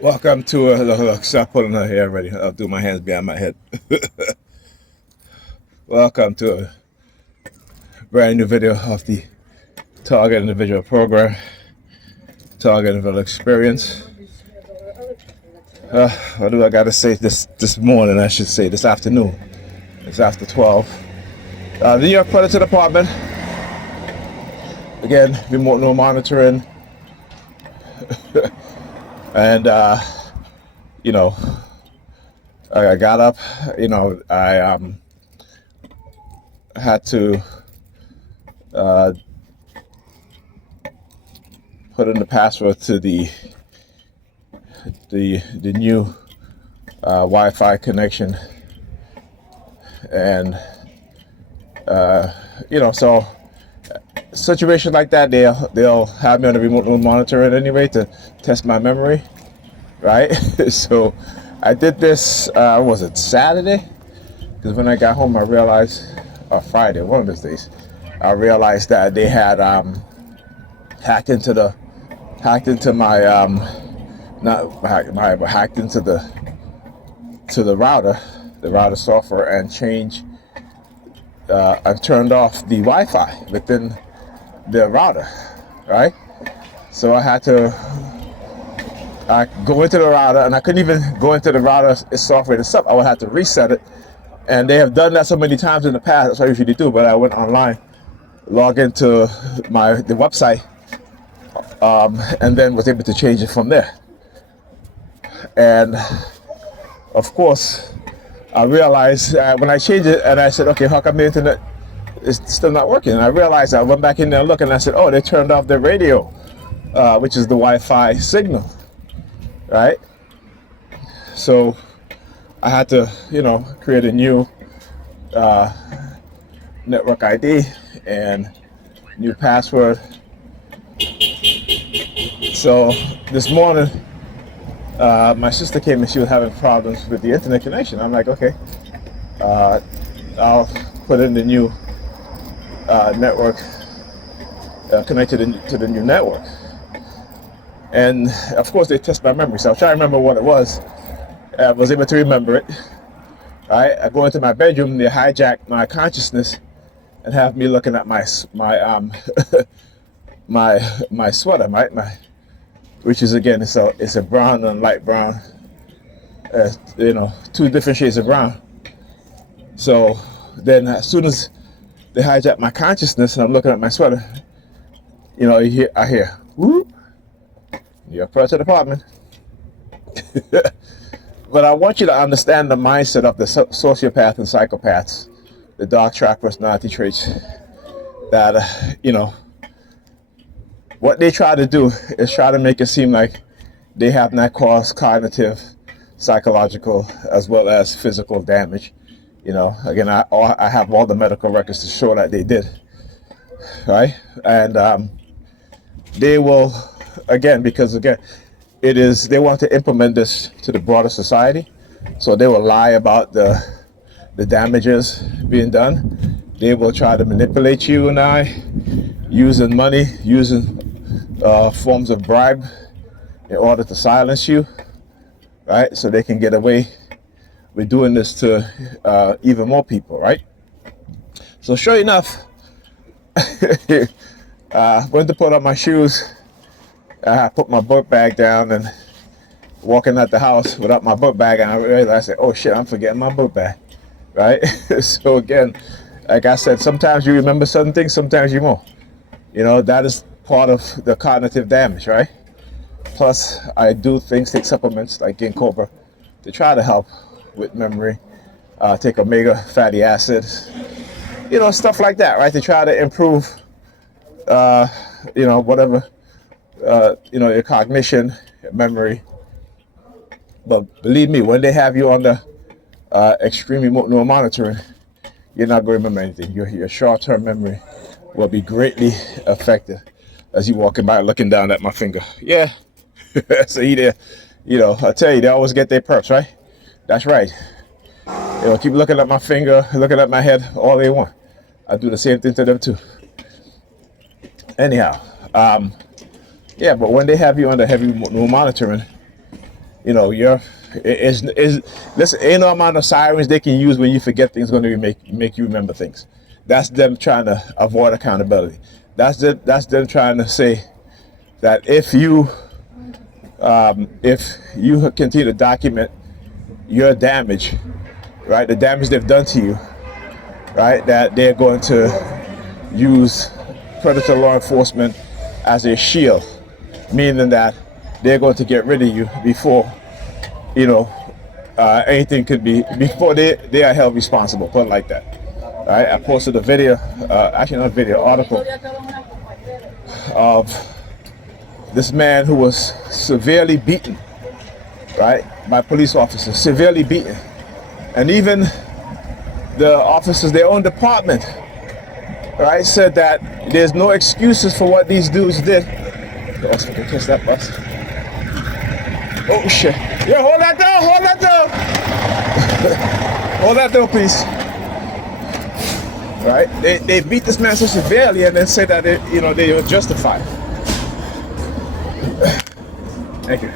Welcome to look, stop pulling her hair already. I'll do my hands behind my head. Welcome to a brand new video of the Target Individual Program, Target Individual Experience. What do I got to say this morning? I should say this afternoon. It's after 12. New York Predator Department. Again, remote no monitoring. And, I got up, I had to put in the password to the new Wi-Fi connection, and so situation like that, they'll have me on the remote monitoring anyway to test my memory, right? So I did this. Was it Saturday? Because when I got home, I realized, or Friday, one of those days, I realized that they had hacked into my hacked into the router software, and changed. I've turned off the Wi-Fi within the router, right? So I had to go into the router, and I couldn't even go into the router software itself. I would have to reset it, and they have done that so many times in the past. That's what I usually do. But I went online, log into the website, and then was able to change it from there. And of course, I realized when I changed it, and I said, okay, how come the internet is still not working? And I realized, I went back in there and looked, and I said, oh, they turned off the radio, which is the Wi-Fi signal, right? So I had to, create a new network ID and new password. So this morning, my sister came and she was having problems with the internet connection. I'm like, okay, I'll put in the new network, connected to the new network. And of course they test my memory. So I was trying to remember what it was. I was able to remember it. Right? I go into my bedroom, they hijack my consciousness and have me looking at my my sweater, right? Which is, again, it's a brown and light brown, two different shades of brown. So then as soon as they hijack my consciousness and I'm looking at my sweater, I hear, whoop, you're part of the department. But I want you to understand the mindset of the sociopath and psychopaths, the dark track personality traits, that, what they try to do is try to make it seem like they have not caused cognitive, psychological, as well as physical damage. Again, I have all the medical records to show that they did, right? And they will, because they want to implement this to the broader society, so they will lie about the damages being done. They will try to manipulate you and I, using money, using forms of bribe in order to silence you, right? So they can get away with doing this to even more people, right? So sure enough, went to put on my shoes. I put my book bag down and walking out the house without my book bag, and I realized, I said, oh shit, I'm forgetting my book bag, right? So again, like I said, sometimes you remember certain things, sometimes you won't. That is part of the cognitive damage, right? Plus, I do take supplements like Ginkgo Cobra to try to help with memory. Take omega fatty acids, stuff like that, right? To try to improve, whatever, your cognition, your memory. But believe me, when they have you on the extreme remote neural monitoring, you're not going to remember anything. Your short-term memory will be greatly affected as you walking by looking down at my finger. Yeah. So I tell you, they always get their perks, right? That's right. They'll keep looking at my finger, looking at my head all they want. I do the same thing to them too. Anyhow, but when they have you under heavy monitoring, You know, is listen, ain't no amount of sirens they can use when you forget things going to make you remember things. That's them trying to avoid accountability. That's them trying to say that if you continue to document your damage, right, the damage they've done to you, right, that they're going to use predator law enforcement as a shield, meaning that they're going to get rid of you before, you know, anything could be, before they are held responsible, put it like that. All right, I posted a video, actually not a video, article of this man who was severely beaten, right, by police officers, severely beaten. And even the officers, their own department, right, said that there's no excuses for what these dudes did. Let's kiss that bus. Oh shit. Yeah, hold that down, hold that down. Hold that down, please. Right? They beat this man so severely and then say that they were justified. Thank you.